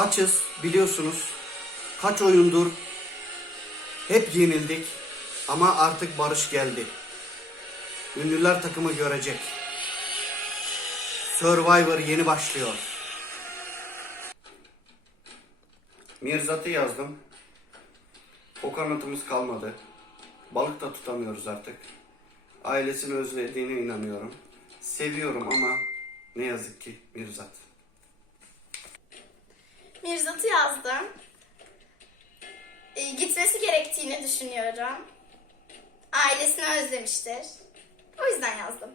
Açız biliyorsunuz. Kaç oyundur hep yenildik ama artık barış geldi. Ünlüler takımı görecek. Survivor yeni başlıyor. Mirzat'ı yazdım. O kanatımız kalmadı. Balık da tutamıyoruz artık. Ailesini özlediğine inanıyorum. Seviyorum ama ne yazık ki Mirzat. Mirzat'ı yazdım. Ee, gitmesi gerektiğini düşünüyorum. Ailesini özlemiştir. O yüzden yazdım.